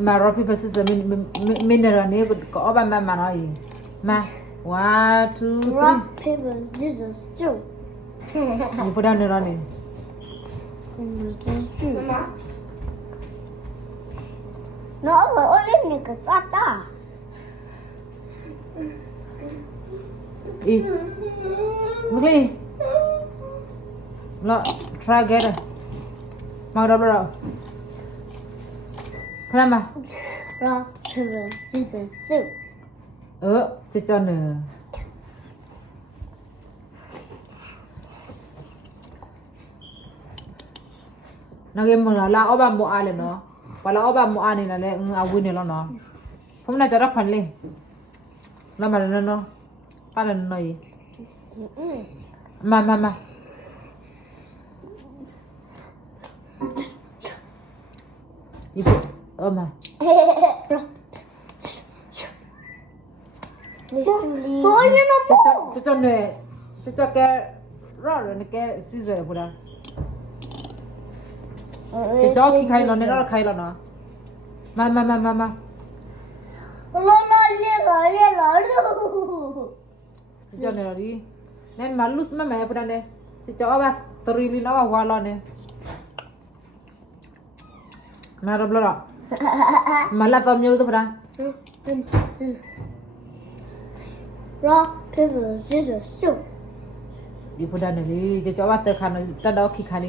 mà rock paper scissors mình là này có ba mà nói mà 1 2 3 Rock, paper, scissors, shoot. you put down the running Mama. Nó vừa ổn định cái sát ta. đi Mugli lo try get it mau đâu đâu Pram mà Rock, paper, scissors, shoot. chết cho nữa nó game mà là ở bàn bộ ai lên nó và là ở bàn bộ ai này là lẽ win này nó hôm nay cho nó phần lên nó mà nó ba lần nó gì mà đi mà Ôi như nó cho nè cho cái rồi cái scissors của nó cho khi khai nó nên nó khai nó mà nó lên cho nè đi nên mà lúc mà mẹ pernah nè cho ba terili nó vào hoa lo nè mà đâu rồi mà là tao nhớ tôi pernah Rock, paper, scissors, shoot. đi pernah nè đi cho ba tờ khăn ta đó khi khai đi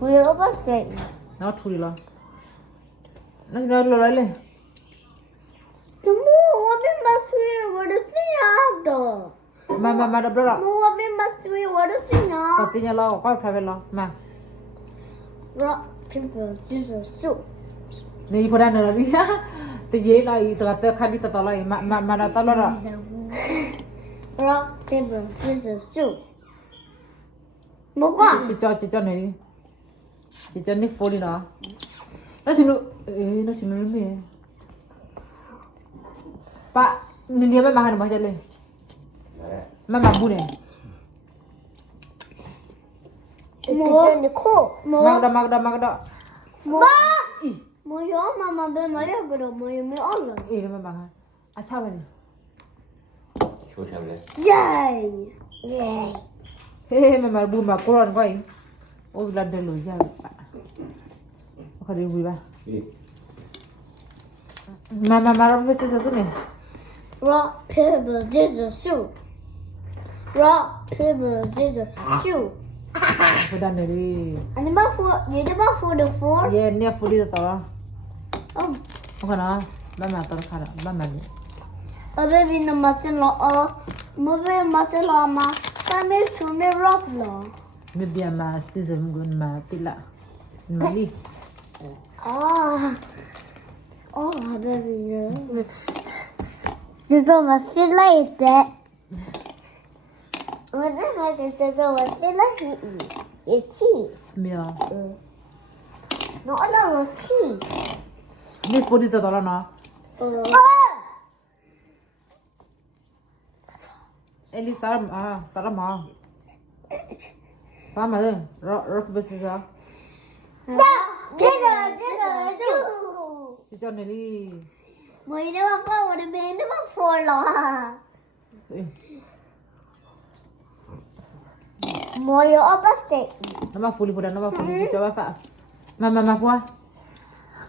We're almost straight. nó thui lo nó lo lấy lên Tunggu, wapin basui wadusinya do. mà đâu rồi Mau wapin basui wadusinya. pastinya lo coi private lo mà Rock, paper, scissors, shoot. đi pernah nè đi tự dễ là tờ khăn đi tờ lại mà nó tao lo rồi Rock, paper, scissors, shoot. Một quả. cho này đi cho nick phone đi nó xin nó mẹ pak nilia mai mahan macam le mai mampu ne Kita ni ko. mak dah Ba. Mau yo mama ben Maria gero mau yo me Allah. mai mahan acha bani Show xem lên. Yay. Yay. he mai mar bu ma koran koi o la de lo ja ka de bu ba Đi. mama maro mesti sesune Rock, paper, scissors, shoot. Rock, paper, scissors, shoot. Sudah dari Ani ba for you the ba for the four? ye ni fuli ta Oh. bukan ah mama tar khara mama ni Abe bi no matchen lo mo be matchen lo ma. Kami tu me rock lo. mi biar ma season gun ma tila mali Ah. Oh, baby. Scissors was still like that. When I had the scissors was still like it's tea. mia No, that was tea. ni fuli ta la na Eli salam salam sama deh rock besar Shoot. si John Eli Mau ini apa? Mau di bini apa follow? Mau yo apa sih? nama fuli si coba pak mama puas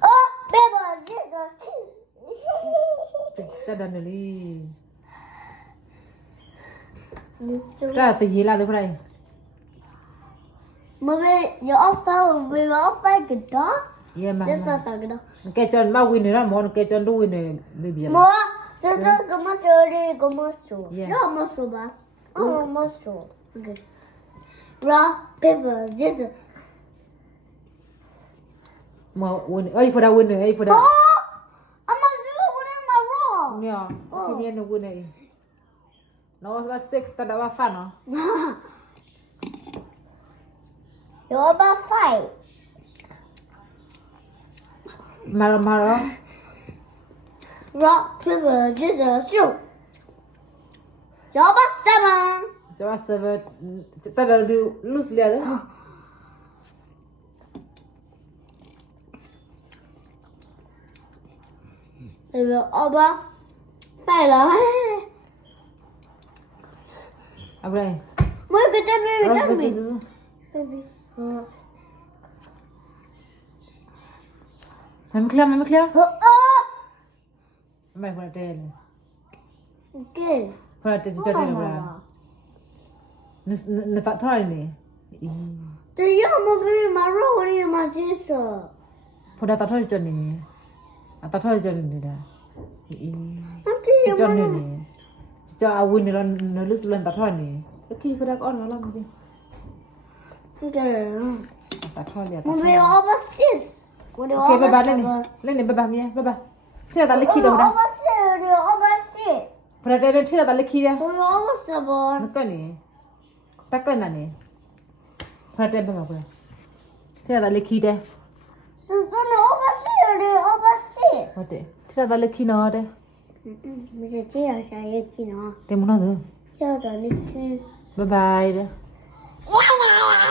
Oh, bebas Jesus. kita dan Eli Nisu. ra từ gì là từ đây Mau be yo apa gitu? iya mah Dia tak gitu. cái chân bao win nữa món cái chân đu win này baby Mau sesuatu kemasuk kemasuk. Yeah. Ya masuk ba? Oh masuk. Okay. Rock, paper, scissors. mà win ấy phải đâu win này ấy phải đâu Oh, ama zero boleh marah. Mia, aku ni nunggu ni. No, sebab six tak ada wafan no. Yo apa fight? Malam-malam. Rock, paper, scissors, shoot. Yo apa seven? Coba sebab tak ada lose lihat. Baby, over. Fail. เอาไปเลย Moi, que t'as vu, เอา t'as ไป vu. ซื้อ Baby. มันไม่เคลียร์มันไม่เคลียร์ Oh, oh. ไม่พอเตะเลย Ok. พอเตะจะเตะเลยนึกตัดเท่าไหร่นี่ Tu io mo baby marro ori ma jeso. พอได้ตัดเท่าไหร่จนนี่ตัดเท่าไหร่จนนี่ได้ Anche จะ io จน ma นี่จะเอาวินนี่เราเนื้อลึกเล่นตัดเท่าไหร่นี่โอเคพอได้ก็อ่อนแล้วล่ะมึง Ok. ตัดเท่าไหร่ Mo ve over 6. โอเคบ๊ายบายเล่นนี่เล่นนี่บ๊ายบายเมียบ๊ายบายที่เราตัดลิขิตเอาได้ Over 6, over 6. พอได้ที่เราตัดลิขิตอ่ะ Over 7. นึกก่อนนี่ตัดก่อนนะนี่พอได้บ๊ายบายที่เราตัดลิขิตอ่ะ Sono over 6, over 6. โอเคที่เราตัดลิขิตเนาะเด้ Mi se tira sai chi no. เต็มหมดเลย Io da lì. บ๊ายบายเด้ Ya ya ya.